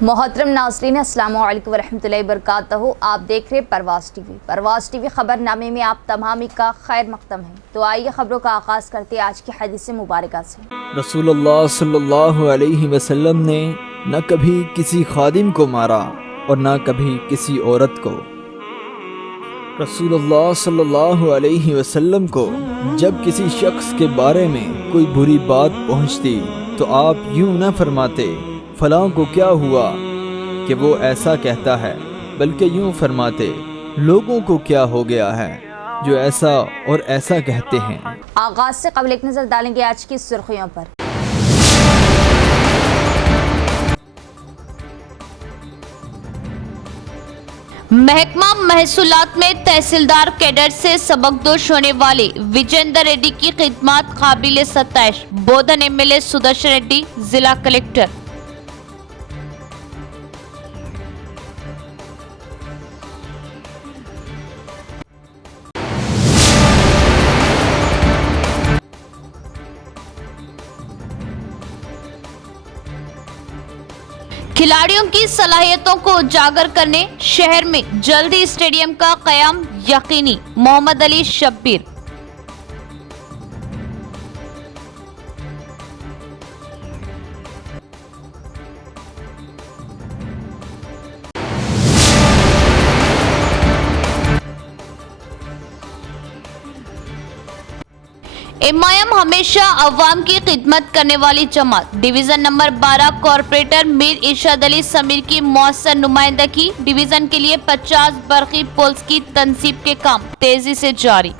मोहतरम नाज़रीन, अस्सलाम वालेकुम वरहमतुल्लाहि वबरकातुहू। आप देख रहे परवाज़ टीवी। परवाज़ टीवी खबरनामे में आप तमामी का खैर मकदम है। तो आइए खबरों का आगाज़ करते हैं आज की हदीस मुबारक से। रसूलुल्लाह सल्लल्लाहु अलैहि वसल्लम ने न कभी किसी खादिम को मारा और न कभी किसी औरत को। रसूलुल्लाह सल्लल्लाहु अलैहि वसल्लम को जब किसी शख्स के बारे में कोई बुरी बात पहुंचती तो आप यूं न फरमाते फलां को क्या हुआ कि वो ऐसा कहता है, बल्कि यूं फरमाते लोगों को क्या हो गया है जो ऐसा और ऐसा कहते हैं। आगाज से कबल एक नजर डालेंगे आज की सुर्खियों पर। महकमा महसूलात में तहसीलदार कैडर से सबकदोश होने वाले विजेंद्र रेड्डी की खिदमत काबिल सताइश। बोधन एमएलए सुदर्शन रेड्डी, जिला कलेक्टर। खिलाड़ियों की सलाहियतों को उजागर करने शहर में जल्दी स्टेडियम का कयाम यकीनी। मोहम्मद अली शब्बीर। एमआईएम हमेशा अवाम की खिदमत करने वाली जमात। डिवीजन नंबर 12 कॉरपोरेटर मीर इरशाद अली समीर की मौसर नुमाइंदगी। डिवीजन के लिए 50 बरकी पोल्स की तंसीब के काम तेजी से जारी।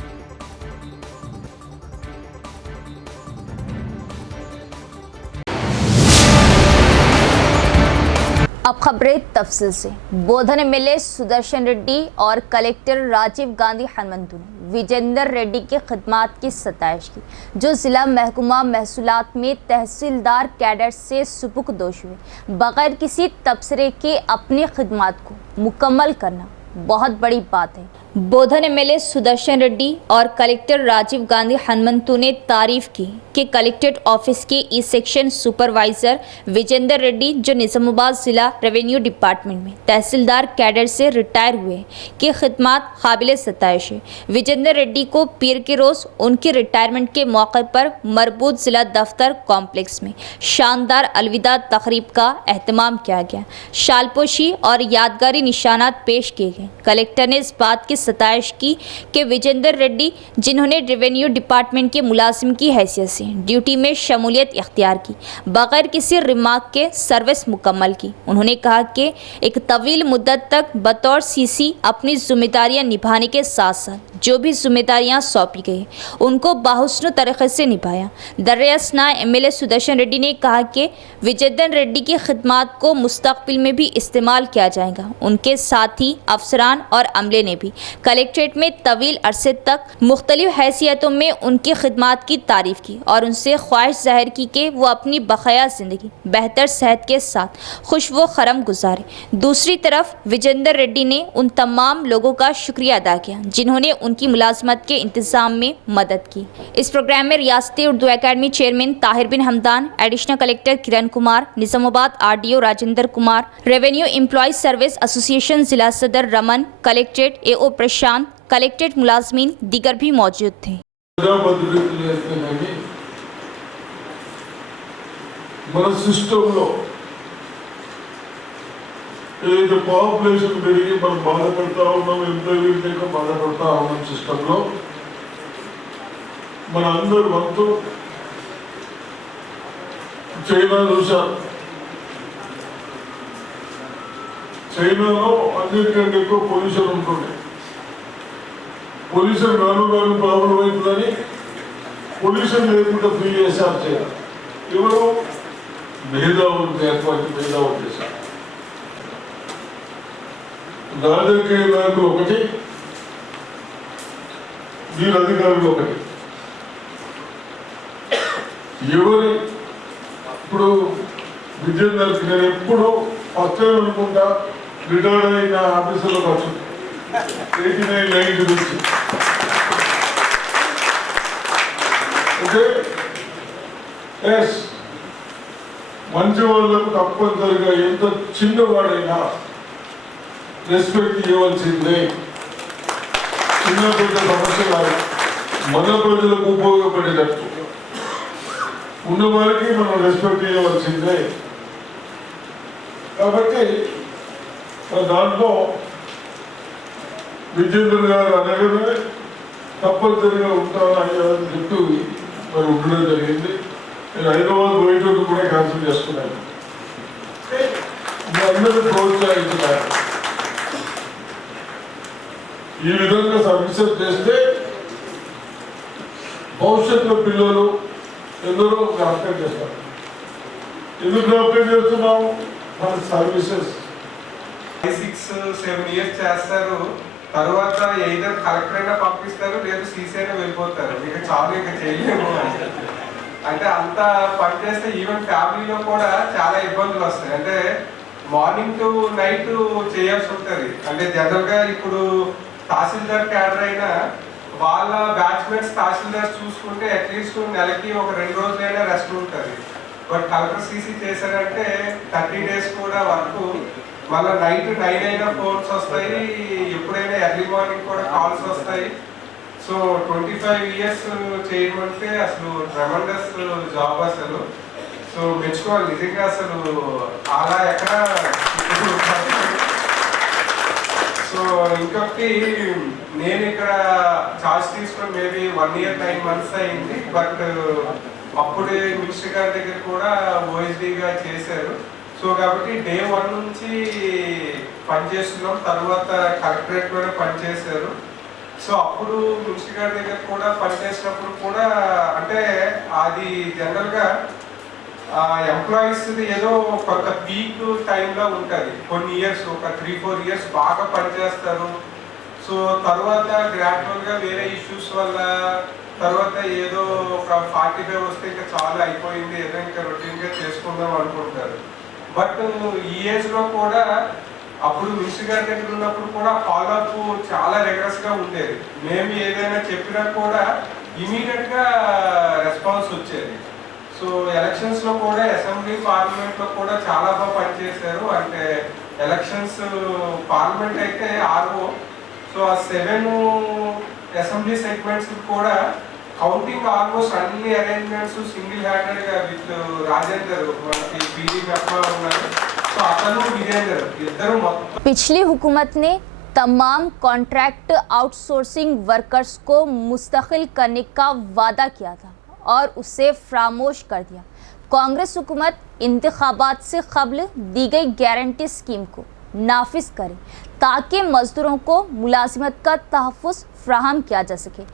अब खबरें तफसील से। बोधन एमएलए सुदर्शन रेड्डी और कलेक्टर राजीव गांधी हनुमंतु ने विजेंद्र रेड्डी की खिदमत की सताइश की, जो जिला महकमा महसूलात में तहसीलदार कैडर से सुपुर्दोश हुए। बगैर किसी तबसरे के अपनी खिदमत को मुकम्मल करना बहुत बड़ी बात है। बोधन एमएलए सुदर्शन रेड्डी और कलेक्टर राजीव गांधी हनुमंतु ने तारीफ की कि कलेक्ट्रेट ऑफिस के E section supervisor Vijendra Reddy, जो निजामाबाद जिला रेवेन्यू डिपार्टमेंट में तहसीलदार कैडर से रिटायर हुए, की खिदमत काबिल सताइश है। विजेंद्र रेड्डी को पीर के रोज़ उनकी रिटायरमेंट के मौके पर मरबूत जिला दफ्तर कॉम्प्लेक्स में शानदार अलविदा तकरीब का एहतमाम किया गया। शालपोशी और यादगारी निशानात पेश किए गए। कलेक्टर ने इस बात की सताइश की कि विजेंद्र रेड्डी, जिन्होंने रेवेन्यू डिपार्टमेंट के मुलाजिम की हैसियत से ड्यूटी में शमूलियत इख्तियार की, बगैर किसी रिमार्क के सर्विस मुकम्मल की। उन्होंने कहा कि एक तवील मुद्दत तक बतौर सीसी अपनी जिम्मेदारियां निभाने के साथ साथ जो भी जिम्मेदारियां सौंपी गई उनको बाहुस्न तरीके से निभाया। दरअसल एमएलए सुदर्शन रेड्डी ने कहा कि विजेंद्र रेड्डी की खिदमत को मुस्तकबिल में भी इस्तेमाल किया जाएगा। उनके साथ ही अफसरान और अमले ने भी कलेक्ट्रेट में तवील अरसे तक मुख्तलिफ हैसियतों में उनकी खिदमत की तारीफ की और उनसे ख्वाहिश जाहिर की कि वो अपनी बकाया ज़िंदगी बेहतर सेहत के साथ खुश व खरम गुजारे। दूसरी तरफ विजेंद्र रेड्डी ने उन तमाम लोगों का शुक्रिया अदा किया जिन्होंने उनकी मुलाजमत के इंतजाम में मदद की। इस प्रोग्राम में रियासती Urdu academy chairman Tahir bin Hamdan, additional collector Kiran Kumar, Nizamabad RDO Rajendra Kumar, revenue employ service association जिला सदर Raman, collectorate AO Prashant, collectorate मुलाजमीन दीगर भी मौजूद थे। మన సిస్టంలో ఏదైతే పాపులేషన్ పెరిగి మనం బాధపడతా ఉన్నాం, ఎంప్లాయ్మెంట్ లేక బాధపడతా ఉన్నాం, సిస్టంలో మన అందరి వంతు చైనా చూశారు. చైనాలో అన్నిటికంటే ఎక్కువ పొల్యూషన్ ఉంటుంది. పొల్యూషన్ రాను రాను ప్రాబ్లం అవుతుందని పొల్యూషన్ లేకుండా ఫ్రీ చేశారు చైనా. ఎవరు మేధావులు, మేధావులు చేశారు. రాజకీయ నాయకులు ఒకటి, వీళ్ళ అధికారులు ఒకటి. ఎవరి ఇప్పుడు విజయనగరం నేను ఎప్పుడు ఫస్ట్ టైం అనుకుంటా రిటైర్డ్ అయిన ఆఫీసర్లకు వచ్చింది 89 గురించి. ఓకే, ఎస్ మంచి వాళ్ళకు తప్పనిసరిగా ఎంత చిన్నవాడైనా రెస్పెక్ట్ ఇవ్వాల్సిందే. చిన్న పెద్ద సమస్య కాదు, మన ప్రజలకు ఉపయోగపడేటట్టు ఉన్న వారికి మనం రెస్పెక్ట్ ఇవ్వాల్సిందే. కాబట్టి దాంట్లో విజేంద్ర గారు అనగానే తప్పనిసరిగా ఉంటానని చెప్పి మరి ఉండడం జరిగింది. నేను హైదరాబాద్ పోయేటప్పుడు కూడా క్యాన్సిల్ చేసుకున్నాను. అందరూ ప్రోత్సహించున్నారు. ఈ విధంగా సర్వీసెస్ చేస్తే భవిష్యత్తులో పిల్లలు ఎందరో జ్ఞాపకం చేస్తారు. ఎందుకు జ్ఞాపకం చేస్తున్నాము? మన సర్వీసెస్ 6-7 years చేస్తారు. తర్వాత ఏదో కలెక్టర్ అయినా పంపిస్తారు, లేదు సీసీ అయినా వెళ్ళిపోతారు. ఇక చాలు, ఇక చేయలేము. అంటే అంత పని చేస్తే ఈవెన్ ఫ్యామిలీలో కూడా చాలా ఇబ్బందులు వస్తాయి. అంటే మార్నింగ్ టు నైట్ చేయాల్సి ఉంటుంది. అంటే జనరల్గా ఇప్పుడు తహసీల్దార్ క్యాడర్ అయినా వాళ్ళ బ్యాచ్మెంట్స్ తహసీల్దార్ చూసుకుంటే అట్లీస్ట్ నెలకి ఒక 2 రోజులైనా రెస్ట్ ఉంటుంది. బట్ కలెక్టర్ సీసీ చేశారంటే 30 days కూడా వర్క్. మళ్ళీ నైట్ 9 అయినా ఫోన్స్ వస్తాయి, ఎప్పుడైనా ఎర్లీ మార్నింగ్ కూడా కాల్స్ వస్తాయి. సో 25 years చేయమంటే అసలు ట్రెమెండస్ జాబ్ అసలు. సో మెచ్చుకోవాలి నిజంగా. అసలు అలా ఎక్కడ. సో ఇంకొకటి, నేను ఇక్కడ చార్జ్ తీసుకొని మేబీ 1 year 9 months అయింది. బట్ అప్పుడే మినిస్టర్ గారి దగ్గర కూడా ఓఎస్డీగా చేశారు. సో కాబట్టి డే 1 నుంచి పనిచేస్తున్నాం. తర్వాత కలెక్టరేట్లోనే పనిచేశారు. సో అప్పుడు మినిస్టర్ గారి దగ్గర కూడా పనిచేసినప్పుడు కూడా అంటే అది జనరల్గా ఎంప్లాయీస్ ఏదో కొంత పీక్ టైంలో ఉంటుంది. కొన్ని ఇయర్స్, ఒక 3-4 years బాగా పనిచేస్తారు. సో తర్వాత గ్రాడ్యువల్గా వేరే ఇష్యూస్ వల్ల తర్వాత ఏదో ఒక 45 వస్తే ఇంకా చాలా అయిపోయింది, ఏదో ఇంకా రొటీన్గా చేసుకుందాం అనుకుంటారు. బట్ ఈ ఏజ్లో కూడా అప్పుడు మినిస్టర్ గారి దగ్గర ఉన్నప్పుడు కూడా ఫాలోఅప్ చాలా రెగ్యులర్స్గా ఉండేది. మేము ఏదైనా చెప్పినా కూడా ఇమీడియట్గా రెస్పాన్స్ వచ్చేది. సో ఎలక్షన్స్లో కూడా అసెంబ్లీ పార్లమెంట్లో కూడా చాలా బాగా పనిచేశారు. అంటే ఎలక్షన్స్ పార్లమెంట్ అయితే 6, సో ఆ 7 అసెంబ్లీ సెగ్మెంట్స్ కూడా కౌంటింగ్ ఆల్మోస్ట్ అన్ని అరేంజ్మెంట్స్ సింగిల్ హ్యాండెడ్గా విత్ రాజేందర్, మనకి పీడీ మెప్మా ఉన్నారు. సో అతను విజేందర్ ఇద్దరు మొత్తం. पिछली हुकूमत ने तमाम कॉन्ट्रैक्ट आउटसोर्सिंग वर्कर्स को मुस्तकिल करने का वादा किया था और उसे फरामोश कर दिया। कांग्रेस हुकूमत इंतखाबात से कबल दी गई गारंटी स्कीम को नाफिज करे ताकि मजदूरों को मुलाजिमत का तहफ़्फ़ुज़ फ्राहम किया जा सके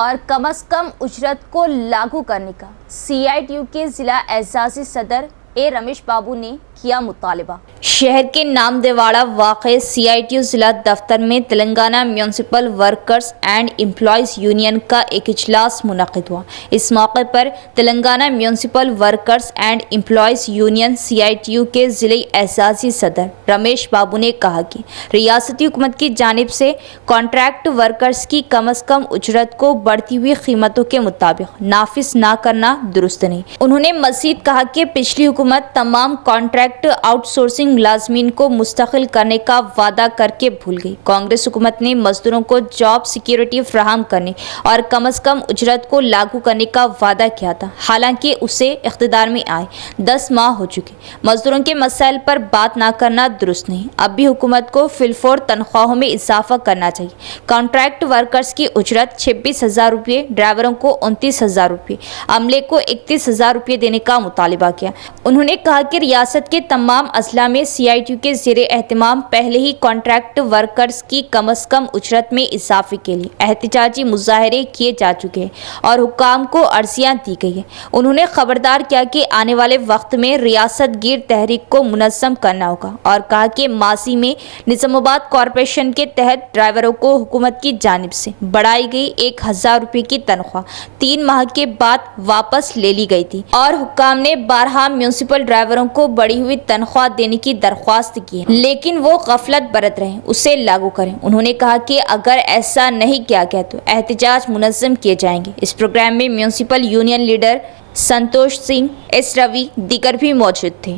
और कम अज़ कम उजरत को लागू करने का CITU के ज़िला एजाज़ी सदर ए रमेश बाबू ने किया मुतालबा। शहर के नामदेवाड़ा वाक़े CITU ज़िला दफ्तर में Telangana municipal workers and employees union का एक इजलास मुनक़िद हुआ। इस मौके पर Telangana municipal workers and employees union CITU के ज़िले एजाज़ी सदर रमेश बाबू ने कहा कि रियासती हुकूमत की जानिब से कॉन्ट्रैक्ट वर्कर्स की कम अज़ कम उजरत को बढ़ती हुई कीमतों के मुताबिक नाफिज ना करना दुरुस्त नहीं। उन्होंने मज़ीद कहा कि पिछली हुकूमत तमाम कॉन्ट्रैक्ट आउटसोर्सिंग मुलाजमीन को मुस्तकिल करने का वादा करके भूल गई। कांग्रेस हुकूमत ने मजदूरों को जॉब सिक्योरिटी फ्राहम करने और कम अज़ कम उजरत को लागू करने का वादा किया था। हालांकि उसे इख्तिदार में आए 10 माह हो चुके। मजदूरों के मसाइल पर बात ना करना दुरुस्त नहीं। अब भी हुकूमत को फिलफोर तनख्वाहों में इजाफा करना चाहिए। कॉन्ट्रैक्ट वर्कर्स की उजरत 26,000 रुपये, ड्राइवरों को 29,000 रुपये, अमले को 31,000 रुपये देने का मुतालबा किया। उन्होंने कहा कि रियासत के तमाम अजला में CITU के ज़ेरे एहतमाम पहले ही कॉन्ट्रैक्ट वर्कर्स की कम अज़ कम उजरत में इजाफे के लिए एहतजाजी मुजाहरे किए जा चुके हैं और हुकाम को अर्जियाँ दी गई है। उन्होंने खबरदार किया कि आने वाले वक्त में रियासत गिर तहरीक को मुनज़्ज़म करना होगा और कहा कि माजी में निज़ामाबाद कॉरपोरेशन के तहत ड्राइवरों को हुकूमत की जानिब से बढ़ाई गई 1,000 रुपये की तनख्वाह 3 माह के बाद वापस ले ली गई थी और हुकाम ने 12 म्यूनसिपल ड्राइवरों को बढ़ी हुई हुई तनख्वाह देने की दरख्वास्त की है, लेकिन वो गफलत बरत रहे हैं, उसे लागू करें। उन्होंने कहा कि अगर ऐसा नहीं किया गया तो एहतजाज मुनज़्ज़म किए जाएंगे। इस प्रोग्राम में municipal union leader Santosh Singh, S Ravi, दीगर भी मौजूद थे।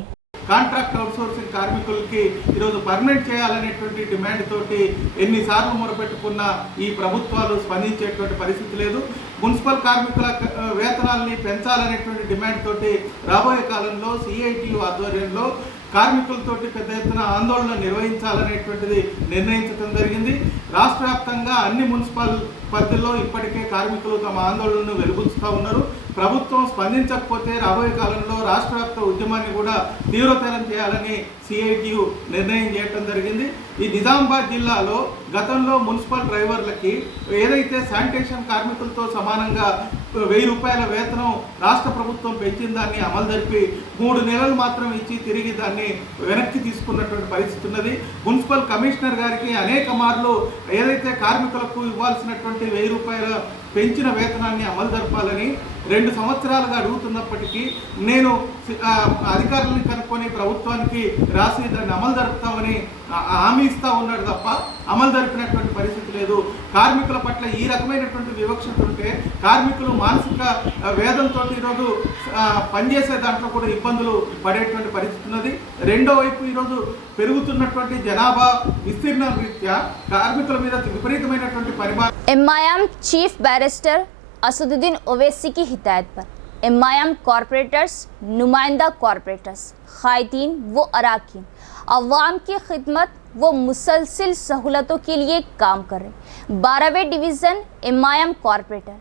కాంట్రాక్ట్ అవుట్సోర్సింగ్ కార్మికులకి ఈరోజు పర్మనెంట్ చేయాలనేటువంటి డిమాండ్ తోటి ఎన్నిసార్లు మొరపెట్టుకున్న ఈ ప్రభుత్వాలు స్పందించేటువంటి పరిస్థితి లేదు. మున్సిపల్ కార్మికుల వేతనాల్ని పెంచాలనేటువంటి డిమాండ్ తోటి రాబోయే కాలంలో సిఐటియు ఆధ్వర్యంలో కార్మికులతోటి పెద్ద ఎత్తున ఆందోళన నిర్వహించాలనేటువంటిది నిర్ణయించడం జరిగింది. రాష్ట్ర వ్యాప్తంగా అన్ని మున్సిపల్ పరిధిలో ఇప్పటికే కార్మికులు తమ ఆందోళనను వెలుబుచ్చుతూ ఉన్నారు. ప్రభుత్వం స్పందించకపోతే రాబోయే కాలంలో రాష్ట్ర వ్యాప్త ఉద్యమాన్ని కూడా తీవ్రతరం చేయాలని సిఐటియు నిర్ణయం చేయడం జరిగింది. ఈ నిజామాబాద్ జిల్లాలో గతంలో మున్సిపల్ డ్రైవర్లకి ఏదైతే శానిటేషన్ కార్మికులతో సమానంగా 1000 రూపాయల వేతనం రాష్ట్ర ప్రభుత్వం పెంచిన దాన్ని అమలు జరిపి 3 నెలలు మాత్రం ఇచ్చి తిరిగి దాన్ని వెనక్కి తీసుకున్నటువంటి పరిస్థితి ఉన్నది. మున్సిపల్ కమిషనర్ గారికి అనేక మార్లు ఏదైతే కార్మికులకు ఇవ్వాల్సినటువంటి 1000 రూపాయల పెంచిన వేతనాన్ని అమలు జరపాలని 2 సంవత్సరాలుగా అడుగుతున్నప్పటికీ నేను అధికారులను కనుక్కొని ప్రభుత్వానికి రాసి దాన్ని అమలు జరుపుతామని హామీ ఇస్తూ ఉన్నాడు తప్ప అమలు జరిపినటువంటి పరిస్థితి లేదు. కార్మికుల పట్ల ఈ రకమైనటువంటి వివక్షత ఉంటే కార్మికులు మానసిక వేదంతో ఈరోజు పనిచేసే దాంట్లో కూడా ఇబ్బందులు పడేటువంటి పరిస్థితి ఉన్నది. రెండో వైపు ఈరోజు పెరుగుతున్నటువంటి జనాభా విస్తీర్ణ రీత్యా కార్మికుల మీద విపరీతమైనటువంటి పరిమాణం. MIM chief barrister Asaduddin Owaisi की हिदायत पर एमआईएम कॉरपोरेटर्स, नुमाइंदा कॉरपोरेटर्स, क़ायदीन व अराकीन अवाम की खिदमत व मुसलसिल सहूलतों के लिए काम कर रहे 12वें डिवीज़न एमआईएम कॉरपोरेटर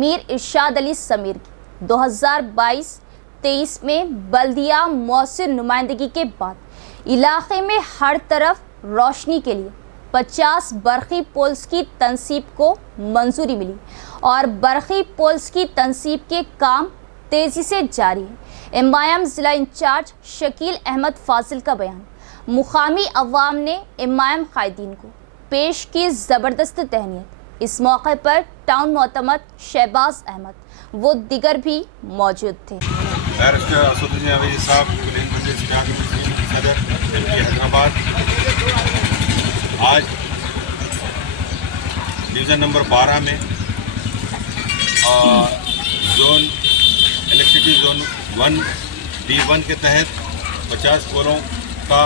मीर इरशाद अली समीर की 2022-23 में बल्दिया मौसर नुमाइंदगी के बाद इलाके में हर तरफ रोशनी के लिए 50 बरक़ी पोल्स की तनसीब को मंजूरी मिली और बरक़ी पोल्स की तनसीब के काम तेज़ी से जारी है। एमआईएम ज़िला इंचार्ज शकील अहमद फाजिल का बयान। मुकामी अवाम ने एमआईएम क़ायदीन को पेश की ज़बरदस्त तहनीत। इस मौके पर टाउन मोहतमद शहबाज अहमद वो दिगर भी मौजूद थे। बैरिस्टर असदुद्दीन ओवैसी साहब सदर हैदराबाद आज डिवीज़न नंबर 12 में जोन इलेक्ट्रिसिटी जोन 1D1 के तहत 50 पोलों का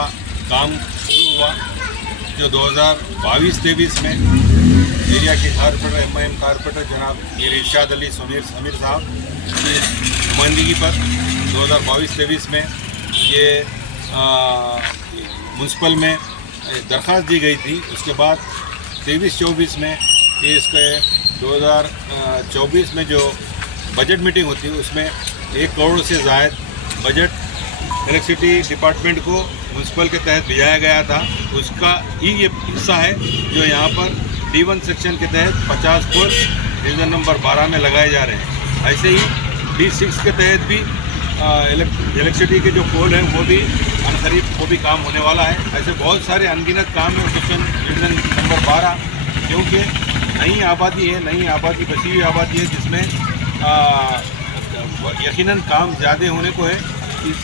काम शुरू हुआ, जो 2022-23 में एरिया के कारपोरेटर एमआईएम कारपोरेटर जनाब मीर इरशाद अली समीर साहब की नुमाइंदगी पर 2022-23 में ये म्यूनसिपल में दरख्वास्त दी गई थी। उसके बाद 23-24 में ये इसके 2024 में जो बजट मीटिंग होती है उसमें 1 करोड़ से ज़ायद बजट इलेक्ट्रिसिटी डिपार्टमेंट को म्यूनसिपल के तहत भिजाया गया था। उसका ही ये हिस्सा है जो यहाँ पर D1 सेक्शन के तहत 50 पोल डिवीज़न नंबर 12 में लगाए जा रहे हैं। ऐसे ही D6 के तहत भी इलेक्ट्रिसिटी के जो पोल हैं वो भी अनखरीद वो भी काम होने वाला है। ऐसे बहुत सारे अनगिनत काम है सेक्शन डिवीज़न नंबर 12, क्योंकि नई आबादी है, नई आबादी बसी हुई आबादी है, जिसमें यकीनन काम ज़्यादा होने को है। इस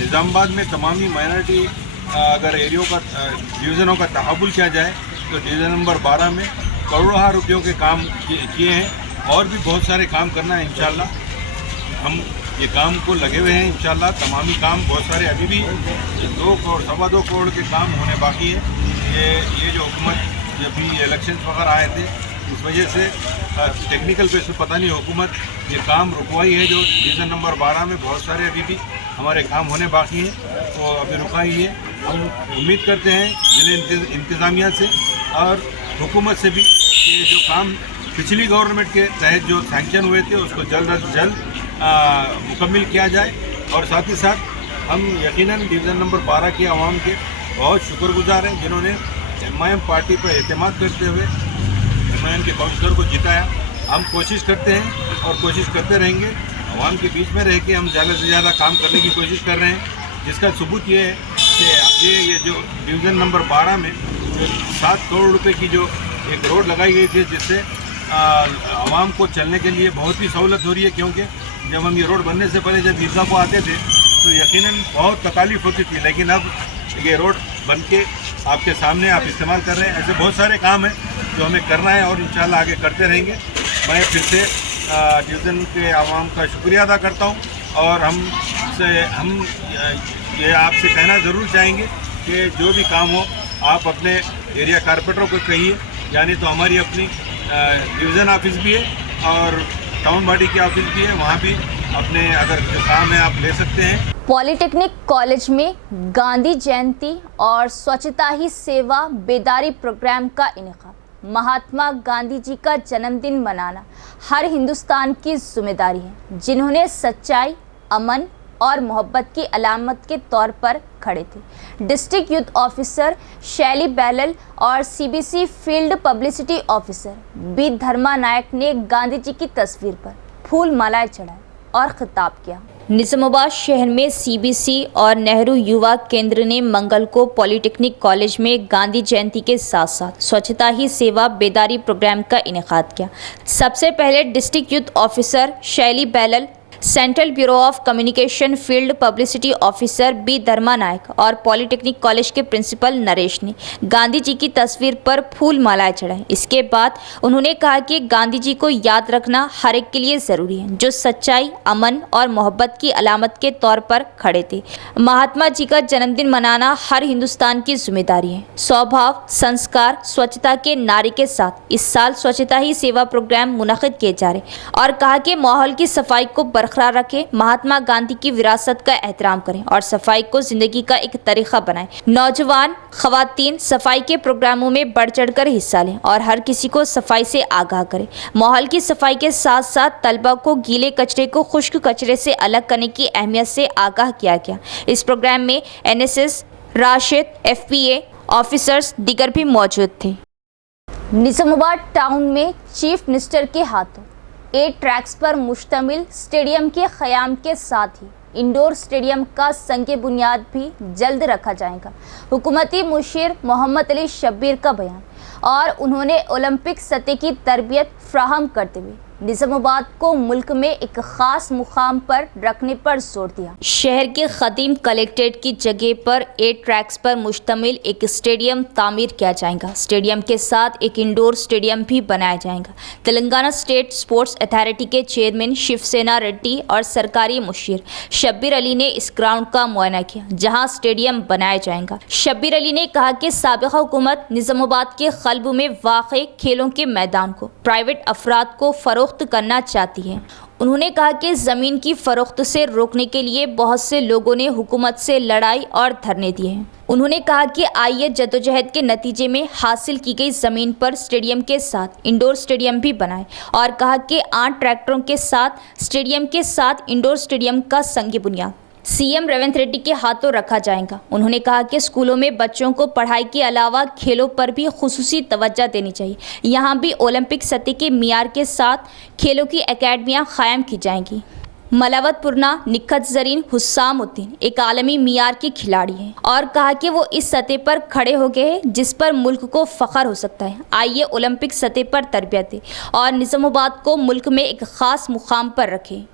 निज़ामाबाद में तमामी माइनॉरिटी अगर एरियो का डिवीज़नों का तहाबुल किया जाए तो डिवीज़न नंबर 12 में करोड़ों रुपयों के काम किए हैं और भी बहुत सारे काम करना है। इंशाल्लाह हम ये काम को लगे हुए हैं। इंशाल्लाह तमामी काम बहुत सारे अभी भी 2 करोड़ 2.25 करोड़ के काम होने बाकी है। ये जो हुकूमत जब भी इलेक्शंस वगैरह आए थे इस वजह से टेक्निकल बेस पे पता नहीं हुकूमत ये काम रुकवाई है। जो डिवीज़न नंबर 12 में बहुत सारे अभी भी हमारे काम होने बाकी हैं तो अभी रुकाई है। हम उम्मीद करते हैं ज़िले इंतज़ामिया से और हुकूमत से भी कि जो काम पिछली गवर्नमेंट के तहत जो सैंक्शन हुए थे उसको जल्द अज जल्द मुकम्मल किया जाए। और साथ ही साथ हम यकीनन डिवीज़न नंबर 12 के आवाम के बहुत शुक्रगुजार हैं जिन्होंने एमआईएम पार्टी पर एतमाद करते हुए एमआईएम के काउंसलर को जिताया। हम कोशिश करते हैं और कोशिश करते रहेंगे, आवाम के बीच में रह के हम ज़्यादा से ज़्यादा काम करने की कोशिश कर रहे हैं। जिसका सबूत ये है कि ये जो डिवीज़न नंबर 12 में 7 करोड़ रुपए की जो एक रोड लगाई गई थी जिससे आवाम को चलने के लिए बहुत ही सहूलत हो रही है। क्योंकि जब हम ये रोड बनने से पहले जब ईदगाह को आते थे तो यकीनन बहुत तकालीफ होती थी, लेकिन अब ये रोड बन के आपके सामने आप इस्तेमाल कर रहे हैं। ऐसे बहुत सारे काम हैं जो हमें करना है और इंशाल्लाह आगे करते रहेंगे। मैं फिर से डिवीज़न के आवाम का शुक्रिया अदा करता हूँ और हम ये आपसे कहना ज़रूर चाहेंगे कि जो भी काम हो आप अपने एरिया कारपोरेटरों को कहिए, यानी तो हमारी अपनी डिवीज़न ऑफिस भी है और टाउन बॉडी की ऑफिस भी है, वहाँ भी अपने अगर जो काम है आप ले सकते हैं। पॉलिटेक्निक कॉलेज में गांधी जयंती और स्वच्छता ही सेवा बेदारी प्रोग्राम का इनेकाद। महात्मा गांधी जी का जन्मदिन मनाना हर हिंदुस्तान की जिम्मेदारी है, जिन्होंने सच्चाई, अमन और मोहब्बत की अलामत के तौर पर खड़े थे। District youth officer Shaili Bailal और CBC field publicity officer B Dharma Nayak ने गांधी जी की तस्वीर पर फूल मालाएं चढ़ाई और खिताब किया। निजामाबाद शहर में सीबीसी और नेहरू युवा केंद्र ने मंगल को पॉलिटेक्निक कॉलेज में गांधी जयंती के साथ साथ स्वच्छता ही सेवा बेदारी प्रोग्राम का इनेकाद किया। सबसे पहले district youth officer Shaili Bailal, central bureau of communication field publicity officer B Dharma Nayak और पॉलिटेक्निक कॉलेज के प्रिंसिपल नरेश ने गांधी जी की तस्वीर पर फूल मालाएं चढ़ाई। इसके बाद उन्होंने कहा कि गांधी जी को याद रखना हर एक के लिए ज़रूरी है, जो सच्चाई, अमन और मोहब्बत की अलामत के तौर पर खड़े थे। महात्मा जी का जन्मदिन मनाना हर हिंदुस्तान की जिम्मेदारी है। स्वभाव, संस्कार, स्वच्छता के नारे के साथ इस साल स्वच्छता ही सेवा प्रोग्राम मुनक़िद किए जा रहे और कहा कि माहौल की सफाई को बरकरार रखें, महात्मा गांधी की विरासत का एहतराम करें और सफाई को जिंदगी का एक तरीका बनाएं। नौजवान, खवातीन सफाई के प्रोग्रामों में बढ़ चढ़कर हिस्सा लें और हर किसी को सफाई से आगाह करें। माहौल की सफाई के साथ साथ तलबा को गीले कचरे को खुश्क कचरे से अलग करने की अहमियत से आगाह किया गया। इस प्रोग्राम में एनएसएस, राशिद, एफपीए ऑफिसर्स दीगर भी मौजूद थे। निजामाबाद टाउन में चीफ मिनिस्टर के हाथों 8 ट्रैक्स पर मुश्तमिल स्टेडियम के क़याम के साथ ही इंडोर स्टेडियम का संगे बुनियाद भी जल्द रखा जाएगा। हुकूमती मुशीर मोहम्मद अली शब्बीर का बयान और उन्होंने ओलंपिक सतह की तरबियत फ्राहम करते हुए निजामाबाद को मुल्क में एक ख़ास मुकाम पर रखने पर जोर दिया। शहर के क़दीम कलेक्ट्रेट की जगह पर 8 ट्रैक्स पर मुश्तमिल एक स्टेडियम तामीर किया जाएगा। स्टेडियम के साथ एक इंडोर स्टेडियम भी बनाया जाएगा। तेलंगाना स्टेट स्पोर्ट्स अथॉरिटी के चेयरमैन शिवसेना रेड्डी और सरकारी मुशीर शब्बीर अली ने इस ग्राउंड का मुआयना किया, जहां स्टेडियम बनाया जाएगा। शब्बीर अली ने कहा कि साबिक़ा हुकूमत निजामाबाद के क़ल्ब में वाक़े खेलों के मैदान को प्राइवेट अफराद को फ़रोख्त करना चाहती है। उन्होंने कहा कि ज़मीन की फ़रोख्त से रोकने के लिए बहुत से लोगों ने हुकूमत से लड़ाई और धरने दिए हैं। उन्होंने कहा कि आइए जद्दोजहद के नतीजे में हासिल की गई ज़मीन पर स्टेडियम के साथ इंडोर स्टेडियम भी बनाएं और कहा कि 8 ट्रैक्टरों के साथ स्टेडियम के साथ इंडोर स्टेडियम का संग बुनियाद सीएम रेवंत रेड्डी के हाथों रखा जाएगा। उन्होंने कहा कि स्कूलों में बच्चों को पढ़ाई के अलावा खेलों पर भी खुसूसी तवज्जो देनी चाहिए। यहाँ भी ओलंपिक सतह के मियार के साथ खेलों की एकेडमियाँ कायम की जाएंगी। मलावत पुरना निखत जरीन हुस्सामुद्दीन एक आलमी मियार के खिलाड़ी हैं और कहा कि वो इस सतह पर खड़े हो गए हैं जिस पर मुल्क को फ़ख्र हो सकता है। आइए ओलंपिक सतह पर तरबियत दें और निजामाबाद को मुल्क में एक ख़ास मुकाम पर रखें।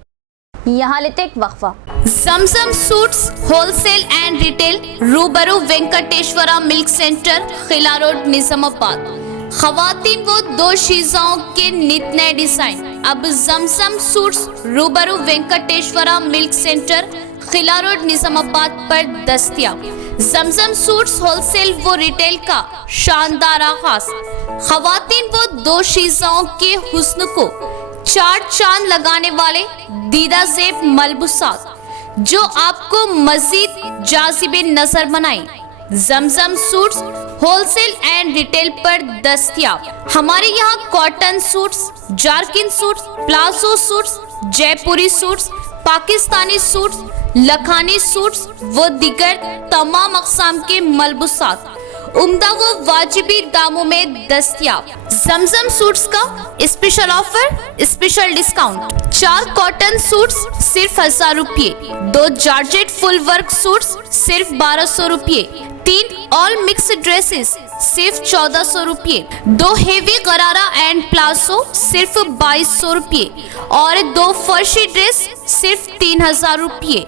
यहाँ लेते एक वक्फा। जमजम सूट्स होलसेल एंड रिटेल, रूबरू Venkateshwara milk centre, Khila road, Nizamabad. खवातीन वो दो शीज़ों के नित नए डिज़ाइन अब जमजम सूट्स रूबरू Venkateshwara milk centre, Khila road, Nizamabad पर दस्तयाब। जमजम सूट्स होलसेल व रिटेल का शानदार आगाज। खवातीन वो दो शीज़ों के हुस्न को चार चांद लगाने वाले दीदा ज़ेब मलबूसात जो आपको मजीद जाज़िबे नजर बनाए। Zamzam suits wholesale and retail पर दस्तयाब। हमारे यहाँ कॉटन सूट्स, जारकिन suits, palazzo suits, Jaipuri suits, Pakistani suits, Lakhani suits व दीगर तमाम अक़साम के मलबूसात उम्दा व वाजिबी दामों में दस्तयाब। जमजम सूट्स का special offer, special discount. 4 cotton suits सिर्फ 1000 रुपये, 2 जॉर्जेट फुल वर्क सूट्स सिर्फ 1200 रुपये, 3 ऑल मिक्स ड्रेसेस सिर्फ 1400 रुपये, 2 हेवी गरारा एंड प्लाजो सिर्फ 2200 रुपये और 2 फर्शी ड्रेस सिर्फ 3000 रुपये।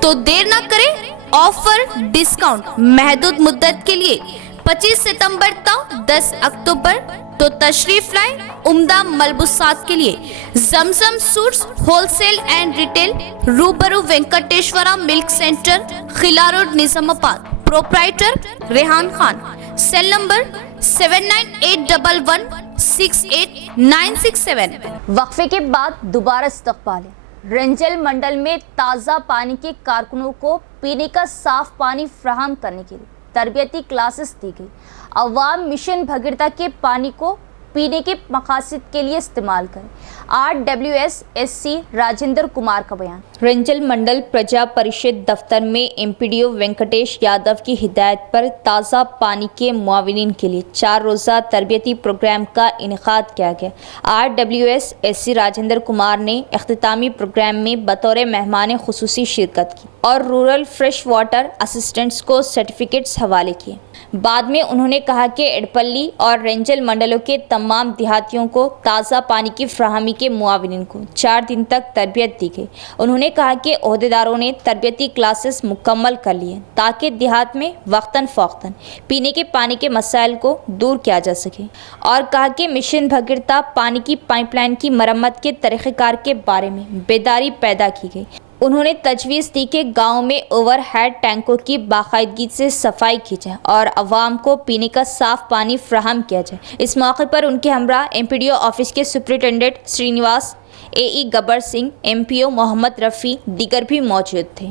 तो देर ना करें, ऑफर डिस्काउंट महदूद मुद्दत के लिए 25 सितंबर तक 10 अक्टूबर तो तशरीफ लाए उम्दा मलबूसात के लिए Zamzam suits wholesale and retail, रूबरू Venkateshwara milk centre, Khila road, Nizamabad. Proprietor Rehan Khan. Cell number 798111689667। वक्फे के बाद दोबारा इस्तकबाल है। रंजल मंडल में ताज़ा पानी के कारकुनों को पीने का साफ पानी फ्राहम करने के लिए तरबियती क्लासेस दी गई। अवाम मिशन भगीरथा के पानी को पीने के मकासद के लिए इस्तेमाल करें। RWSSC राजेंद्र कुमार का बयान। रंजल मंडल प्रजा परिषद दफ्तर में MPDO वेंकटेश यादव की हिदायत पर ताज़ा पानी के मुआविनीन के लिए 4 रोज़ा तरबियती प्रोग्राम का इनेकाद किया गया। RWSSC राजेंद्र कुमार ने इख्तितामी प्रोग्राम में बतौर मेहमान खुसूसी शिरकत की और रूरल फ्रेश वाटर असिस्टेंट्स को सर्टिफिकेट्स हवाले किए। बाद में उन्होंने कहा कि एडपल्ली और रेंजल मंडलों के तमाम देहातियों को ताज़ा पानी की फ्राहमी के मुआविनीन को 4 दिन तक तरबियत दी गई। उन्होंने कहा कि ओहदेदारों ने तरबियती क्लासेस मुकम्मल कर लिए ताकि देहात में वक्तन फ़ौक्तन पीने के पानी के मसाइल को दूर किया जा सके, और कहा कि मिशन भगीरथा पानी की पाइपलाइन की मरम्मत के तरीक़ेकार के बारे में बेदारी पैदा की गई। उन्होंने तजवीज़ दी कि गाँव में ओवरहेड टैंकों की बाकायदगी से सफाई की जाए और आवाम को पीने का साफ पानी फ्राहम किया जाए। इस मौके पर उनके हमरा MPDO ऑफिस के superintendent Srinivas, AE Gabbar Singh, MPO Mohammad Rafi दीगर भी मौजूद थे।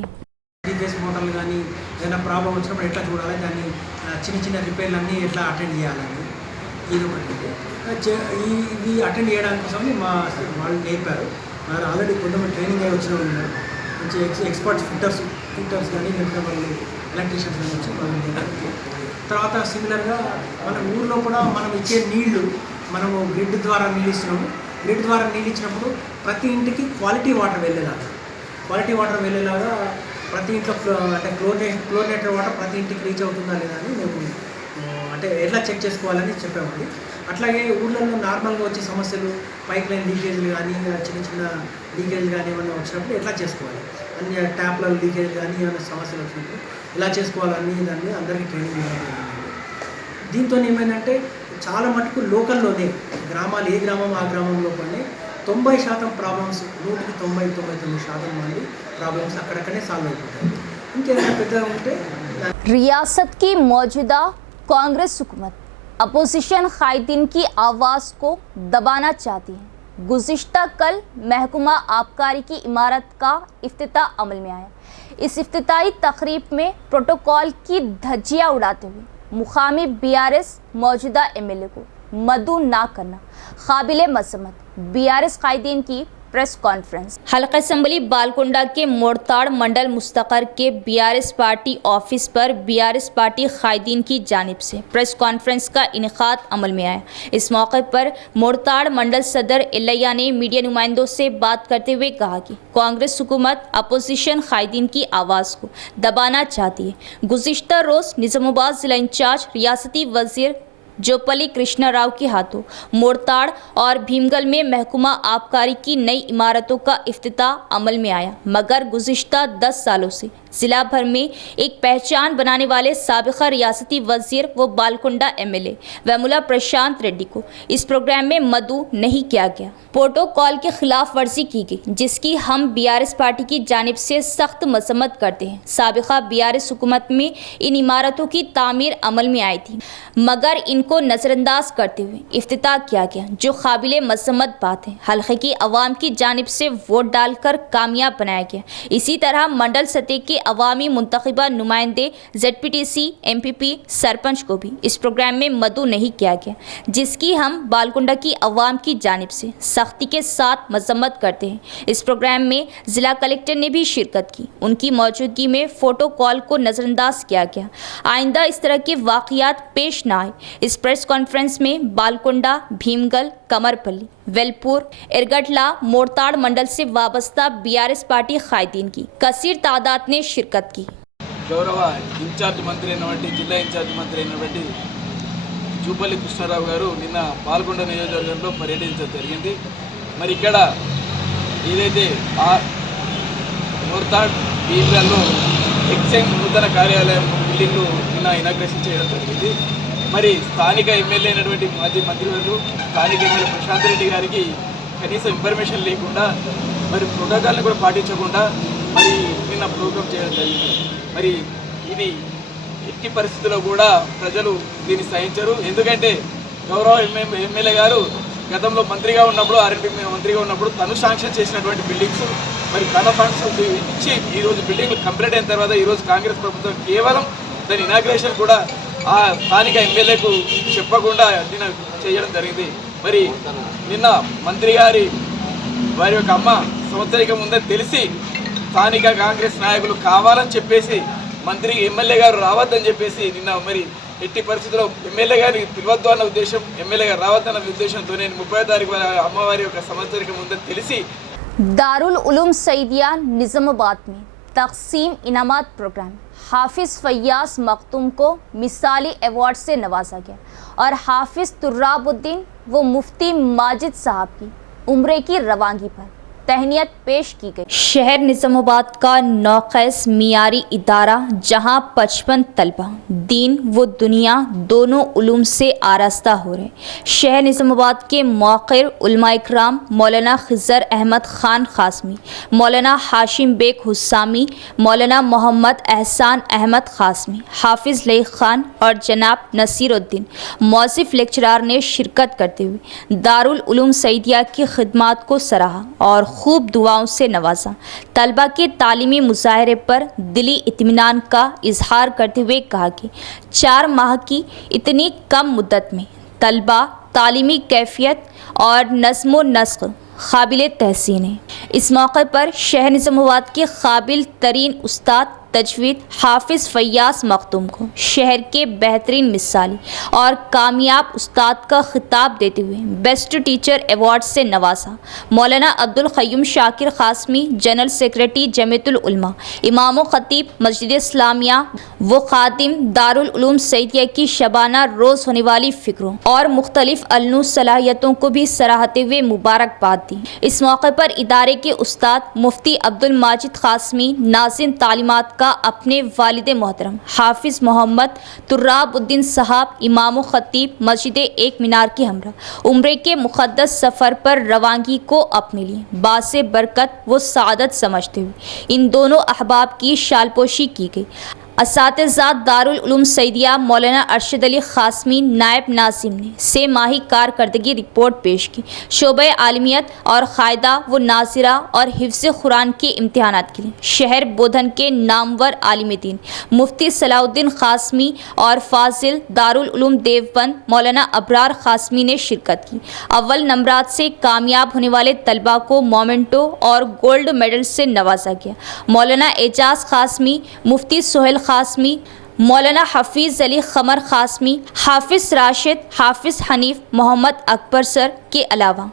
మోటార్లు కానీ ఏదైనా ప్రాబ్లం వచ్చినప్పుడు ఎట్లా చూడాలి, దాన్ని చిన్న చిన్న రిపేర్లు అన్నీ ఎట్లా అటెండ్ చేయాలని ఇది ఒకటి ఇవి అటెండ్ చేయడానికి కోసం వాళ్ళు నేర్పారు. మరి ఆల్రెడీ కొంతమంది ట్రైనింగ్ అయ్యి వచ్చిన వాళ్ళు ఉన్నారు. మంచి ఎక్స్పర్ట్స్ ఫిట్టర్స్ కానీ లేకపోతే వాళ్ళు ఎలక్ట్రీషియన్స్ కానీ వచ్చి వాళ్ళు నేర్పారు. తర్వాత సిమిలర్గా మన ఊళ్ళో కూడా మనం ఇచ్చే నీళ్లు మనము గ్రిడ్ ద్వారా నీళ్ళు ఇస్తున్నాము. గ్రిడ్ ద్వారా నీళ్ళు ఇచ్చినప్పుడు ప్రతి ఇంటికి క్వాలిటీ వాటర్ వెళ్ళేలాగా ప్రతి ఇంట్లో అంటే క్లోరినేటెడ్ వాటర్ ప్రతి ఇంటికి రీచ్ అవుతుందా లేదా అని మేము అంటే ఎట్లా చెక్ చేసుకోవాలని చెప్పామండి. అట్లాగే ఊళ్ళల్లో నార్మల్గా వచ్చే సమస్యలు పైప్ లైన్ లీకేజ్లు కానీ చిన్న చిన్న లీకేజ్లు కానీ ఏమైనా వచ్చినప్పుడు ఎట్లా చేసుకోవాలి, అన్ని ట్యాప్ల లీకేజ్ కానీ ఏమైనా సమస్యలు వచ్చినప్పుడు ఎలా చేసుకోవాలని దాన్ని అందరికీ ట్రైనింగ్ ఇవ్వడం జరిగింది. దీంతో ఏమైందంటే చాలా మటుకు లోకల్లోనే గ్రామాలు ఏ గ్రామం ఆ గ్రామంలోనే 90% ప్రాబ్లమ్స్ 100కి 99% మంది ప్రాబ్లమ్స్ అక్కడక్కడనే సాల్వ్ అయిపోతాయి. ఇంకేమైనా పెద్దగా ఉంటే रियासत की मौजूदा कांग्रेस हुकूमत अपोजिशन कायदीन की आवाज़ को दबाना चाहती है। गुज़िश्ता कल महकमा आबकारी की इमारत का इफ्तिताह अमल में आया। इस इफ्तिताही तकरीब में प्रोटोकॉल की धज्जियाँ उड़ाते हुए मुकामी BRS मौजूदा MLA को मदऊ ना करना काबिल मज़म्मत। BRS कायदीन की प्रेस कॉन्फ्रेंस। हल्का असम्बली बालकुंडा के मोड़ताड़ मंडल मुस्तकर के BRS पार्टी ऑफिस पर BRS पार्टी कायदीन की जानिब से प्रेस कॉन्फ्रेंस का इनेकाद अमल में आया। इस मौके पर मोड़ताड़ मंडल सदर इलैया ने मीडिया नुमाइंदों से बात करते हुए कहा कि कांग्रेस हुकूमत अपोजिशन कायदीन की आवाज़ को दबाना चाहती है। गुज़िश्ता रोज़ निज़ामाबाद ज़िला इंचार्ज रियासती वज़ीर जोपली कृष्णा राव के हाथों मोड़ताड़ और भीमगल में महकमा आबकारी की नई इमारतों का इफ्तिताह अमल में आया, मगर गुज़िश्ता 10 सालों से ज़िला भर में एक पहचान बनाने वाले साबिक़ा रियासती वज़ीर व बालकुंडा MLA वैमुला प्रशांत रेड्डी को इस प्रोग्राम में मदऊ नहीं किया गया। प्रोटोकॉल की खिलाफ वर्जी की गई, जिसकी हम BRS पार्टी की जानिब से सख्त मजम्मत करते हैं। साबिक़ा BRS हुकूमत में इन इमारतों की तामीर अमल में आई थी, मगर इनको नज़रअंदाज करते हुए इफ्तिताह किया गया, जो काबिल मजम्मत बात है। हल्के की आवाम की जानिब से वोट डालकर कामयाब बनाया गया। इसी तरह मंडल सतह के अवामी मुंतखबा नुमाइंदे ZPTC MPP सरपंच को भी इस प्रोग्राम में मदऊ नहीं किया गया, जिसकी हम बालकुंडा की आवाम की जानिब से सख्ती के साथ मजम्मत करते हैं। इस प्रोग्राम में ज़िला कलेक्टर ने भी शिरकत की। उनकी मौजूदगी में फ़ोटो कॉल को नज़रअंदाज किया गया। आइंदा इस तरह के वाक़यात पेश न आए। इस प्रेस कॉन्फ्रेंस में बालकुंडा, भीमगल, कमरपल्ली, वेलपुर, इरगटला, मोड़ताड़ मंडल से वाबस्ता BRS पार्टी कायदीन की कसीर तादाद ने शिरकत की। గౌరవ ఇన్ఛార్జ్ మంత్రి అయినటువంటి జిల్లా ఇన్ఛార్జ్ మంత్రి అయినటువంటి జూపల్లి కృష్ణారావు గారు నిన్న పాల్గొండ నియోజకవర్గంలో పర్యటించడం జరిగింది. మరి ఇక్కడ ఏదైతే మోర్తాడ్ భీమ్గల్లో ఎక్సైజ్ నూతన కార్యాలయం బిల్డింగ్లు నిన్న ఇనాగ్రేషన్ చేయడం జరిగింది. మరి స్థానిక ఎమ్మెల్యే అయినటువంటి మాజీ మంత్రివర్యులు స్థానిక ఎమ్మెల్యే ప్రశాంత్ రెడ్డి గారికి కనీసం ఇన్ఫర్మేషన్ లేకుండా మరి ప్రోటోకాల్ని కూడా పాటించకుండా మరి నిన్న ప్రోగ్రామ్ చేయడం జరిగింది. మరి ఇది ఎట్టి పరిస్థితుల్లో కూడా ప్రజలు దీన్ని సహించరు. ఎందుకంటే గౌరవ ఎమ్మెల్యే గారు గతంలో మంత్రిగా ఉన్నప్పుడు ఆర్ఎంపీ మంత్రిగా ఉన్నప్పుడు తను శాంక్షన్ చేసినటువంటి బిల్డింగ్స్ మరి తన ఫండ్స్ ఇచ్చి ఈరోజు బిల్డింగ్లు కంప్లీట్ అయిన తర్వాత ఈరోజు కాంగ్రెస్ ప్రభుత్వం కేవలం దాని ఇనాగ్రేషన్ కూడా ఆ స్థానిక ఎమ్మెల్యేకు చెప్పకుండా నిన్న చేయడం జరిగింది. మరి నిన్న మంత్రి గారి వారి యొక్క అమ్మ సంవత్సరిక ముందే తెలిసి స్థానిక కాంగ్రెస్ నాయకులు కావాలని చెప్పేసి మంత్రి ఎమ్మెల్యే గారు రావద్దని చెప్పేసి నిన్న మరి ఎట్టి పరిస్థితుల్లో ఎమ్మెల్యే గారిని పిలవద్దు అన్న ఉద్దేశం, ఎమ్మెల్యే గారు రావద్దన్న ఉద్దేశంతో నేను 30వ తారీఖు అమ్మవారి యొక్క సంవత్సరిక ముందే తెలిసి दारुल उलूम सईदिया निज़ामाबाद में तक़सीम इनामात प्रोग्राम हाफिज़ फ़याज़ मखदूम को मिसाली अवार्ड से नवाजा गया और हाफिज़ तुर्राबुद्दीन व मुफ्ती माजिद साहब की उम्रे की रवानगी पर तहनीत पेश की गई। शहर निज़ामाबाद का नौक़ैस मियारी इदारा जहां 55 तलबा दीन व दुनिया दोनों उलूम से आरास्ता हो रहे। शहर निज़ामाबाद के मौक़िर उलमा इकराम मौलाना खिज़र अहमद ख़ान क़ासमी, मौलाना हाशिम बेग हुस्सामी, मौलाना मोहम्मद एहसान अहमद क़ासमी, हाफिज़ लई ख़ान और जनाब नसीरुद्दीन मौसिफ़ लेक्चरार ने शिरकत करते हुए दारुल उलूम सईदिया की खिदमात को सराहा और खूब दुआओं से नवाजा। तलबा के तालीमी मुजाहरे पर दिली इत्मीनान का इजहार करते हुए कहा कि 4 माह की इतनी कम मुद्दत में तलबा तालीमी कैफियत और नज़्म व नस्क़ काबिल तहसीन है। इस मौके पर शहर निज़ामाबाद के काबिल तरीन उस्ताद तजवीद हाफिज़ फ़याज़ मखदूम को शहर के बेहतरीन मिसाली और कामयाब उस्ताद का खिताब देते हुए बेस्ट टीचर अवार्ड से नवाजा। मौलाना अब्दुल क़य्यूम शाकिर क़ासमी जनरल सेक्रेटरी जमीयतुल उलमा, इमाम ख़तीब मस्जिद इस्लामिया व ख़ादिम दारुल उलूम सईदिया की शबाना रोज़ होने वाली फ़िक्रों और मुख्तलिफ अलनू सलाहियतों को भी सराहते हुए मुबारकबाद दी। इस मौके पर इदारे के उस्ताद मुफ्ती अब्दुल माजिद क़ासमी नाज़िम तालीमात का अपने वालिद मोहतरम हाफिज़ मोहम्मद तुर्राबुद्दीन साहब इमाम ख़तीब मस्जिद एक मीनार की हमरा उम्रे के मुक़द्दस सफ़र पर रवानगी को अपने लिए बासे बरकत व सादत समझते हुए इन दोनों अहबाब की शालपोशी की गई। असातिज़ा दारुल उलूम सईदिया मौलाना अरशद अली क़ासमी नायब नाज़िम ने 6 माही कारकर्दगी रिपोर्ट पेश की। शोबे आलमियत और क़ायदा व नाज़िरा और हिफ्ज़ कुरान के इम्तिहानात के लिए शहर बोधन के नामवर आलिम दीन मुफ्ती सलाउद्दीन क़ासमी और फ़ाज़िल दारुल उलूम देवबंद मौलाना अबरार क़ासमी ने शिरकत की। अव्वल नंबरात से कामयाब होने वाले तलबा को मोमेंटो और गोल्ड मेडल से नवाजा गया। मौलाना एजाज़ क़ासमी, मुफ्ती सोहेल क़ासमी, मौलाना हफीज़ अली क़मर क़ासमी, हाफिज़ राशिद, हाफिज़ हनीफ, मोहम्मद अकबर सर के अलावा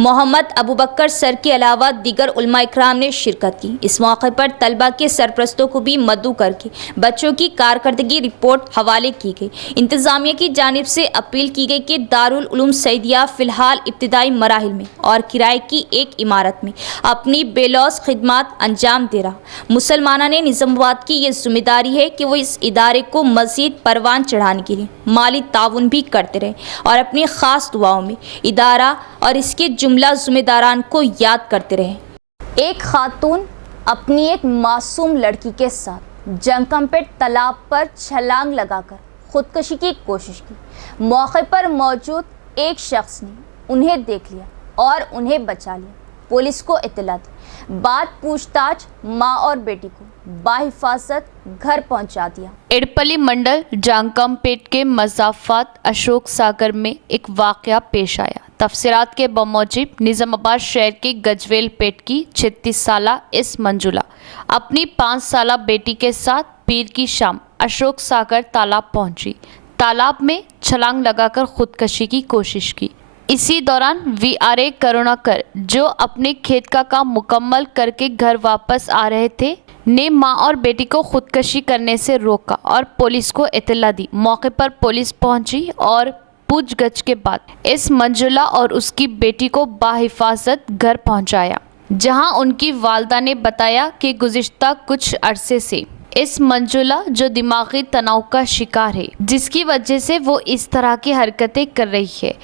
मोहम्मद अबू बकर सर के अलावा दीगर उलमा इकराम ने शिरकत की। इस मौके पर तलबा के सरप्रस्तों को भी मद्दू करके बच्चों की कारकर्दगी रिपोर्ट हवाले की गई। इंतज़ामिया की जानिब से अपील की गई कि दारुल उलूम सईदिया फ़िलहाल इब्तिदाई मराहिल में और किराए की एक इमारत में अपनी बेलौस खिदमात अंजाम दे रहा। मुसलमाना ने निज़ामाबाद की ये जिम्मेदारी है कि वो इस इदारे को मज़ीद परवान चढ़ाने के लिए माली ताउन भी करते रहे और अपनी ख़ास दुआओं में इदारा और इसके जुमला ज़िम्मेदारान को याद करते रहे। एक खातून अपनी एक मासूम लड़की के साथ जंगमपेट तालाब पर छलांग लगाकर खुदकुशी की कोशिश की। मौके पर मौजूद एक शख्स ने उन्हें देख लिया और उन्हें बचा लिया। पुलिस को इत्तला दी। बाद पूछताछ माँ और बेटी को बाहिफाजत घर पहुंचा दिया। एडपल्ली मंडल जांगमपेट के मज़ाफ़ात अशोक सागर में एक वाक़या पेश आया। तफसीरात के बमौजिब निज़ामाबाद शहर के गजवेल पेट की 36 साला इस मंजुला अपनी 5 साला बेटी के साथ पीर की शाम अशोक सागर तालाब पहुंची। तालाब में छलांग लगाकर खुदकशी की कोशिश की। इसी दौरान वीआरए करुणाकर जो अपने खेत का काम मुकम्मल करके घर वापस आ रहे थे ने मां और बेटी को खुदकशी करने से रोका और पुलिस को इत्तला दी। मौके पर पुलिस पहुंची और पूछगछ के बाद इस मंजुला और उसकी बेटी को बाहिफाजत घर पहुंचाया। जहां उनकी वालदा ने बताया कि गुज़िश्ता कुछ अरसे से इस मंजुला जो दिमागी तनाव का शिकार है, जिसकी वजह से वो इस तरह की हरकतें कर रही है।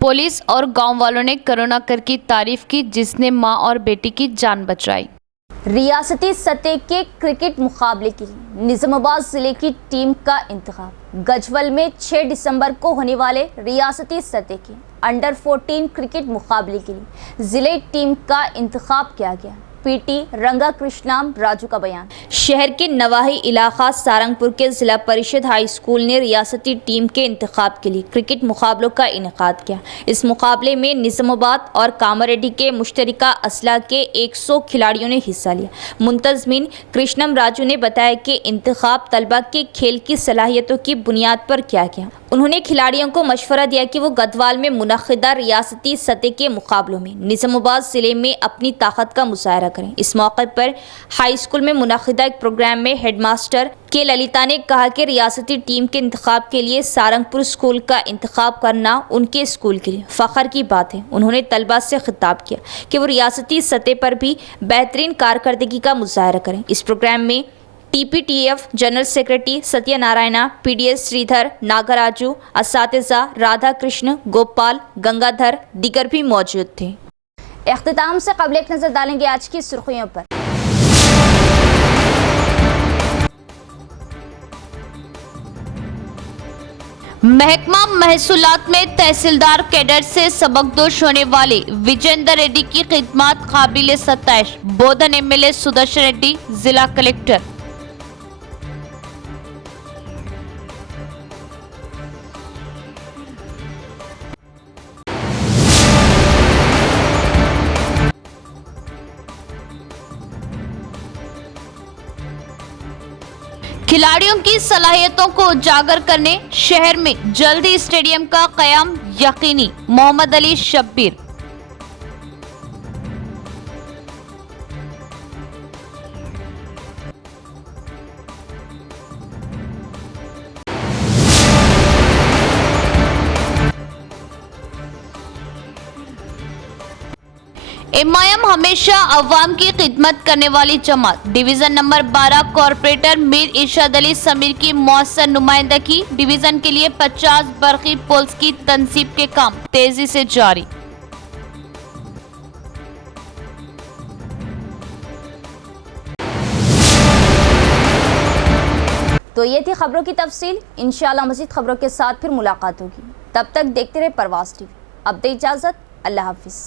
पुलिस और गांव वालों ने करुणाकर की तारीफ की, जिसने मां और बेटी की जान बचाई। रियासती सतह के क्रिकेट मुकाबले के लिए निजामाबाद जिले की टीम का इंतखाब। गजवल में 6 दिसंबर को होने वाले रियासती सतह के अंडर 14 क्रिकेट मुकाबले के लिए जिले टीम का इंतखाब किया गया। पीटी रंगा कृष्णाम राजू का बयान। शहर के नवाही इलाका सारंगपुर के जिला परिषद हाई स्कूल ने रियासती टीम के इंतखाब के लिए क्रिकेट मुकाबलों का इनेकाद किया। इस मुकाबले में निजामाबाद और कामारेड्डी के मुश्तरका असला के 100 खिलाड़ियों ने हिस्सा लिया। मुंतजमीन कृष्णम राजू ने बताया कि इंतखाब तलबा के खेल की सलाहियतों की बुनियाद पर किया गया। उन्होंने खिलाड़ियों को मशवरा दिया कि वो गदवाल में मुनक़िदा रियासती सतह के मुकाबलों में निजामाबाद ज़िले में अपनी ताकत का मुजाहरा करें। इस मौके पर हाई स्कूल में मुनक़िदा एक प्रोग्राम में हेडमास्टर के ललिता ने कहा कि रियासती टीम के इंतखाब के लिए सारंगपुर स्कूल का इंतखाब करना उनके स्कूल के लिए फ़ख्र की बात है। उन्होंने तलबा से खिताब किया कि वो रियासती सतह पर भी बेहतरीन कारकर्दगी का मुजाहरा करें। इस प्रोग्राम में TPTF general secretary Satyanarayana, PDS Sridhar, Nagaraju, असातिज़ा राधा कृष्ण, गोपाल, गंगाधर दीगर भी मौजूद थे। इख्तिताम से कबल एक नज़र डालेंगे आज की सुर्खियों पर। महकमा महसूलात में तहसीलदार कैडर से सबकदोश होने वाले विजेंद्र रेड्डी की खिदमत काबिल सताइश। बोधन MLA सुदर्शन रेड्डी, जिला कलेक्टर। खिलाड़ियों की सलाहियतों को उजागर करने शहर में जल्दी स्टेडियम का क़याम यकीनी। मोहम्मद अली शब्बीर। MIM हमेशा अवाम की खिदमत करने वाली जमात। डिवीजन नंबर 12 कॉरपोरेटर मीर इरशाद अली समीर की मौसर नुमाइंदगी। डिवीजन के लिए 50 बरकी पोल्स की तंसीब के काम तेजी से जारी। तो ये थी खबरों की तफसील। इंशाअल्लाह मज़ीद खबरों के साथ फिर मुलाकात होगी। तब तक देखते रहे परवाज़ TV। अब दे इजाज़त, अल्लाह हाफिज़।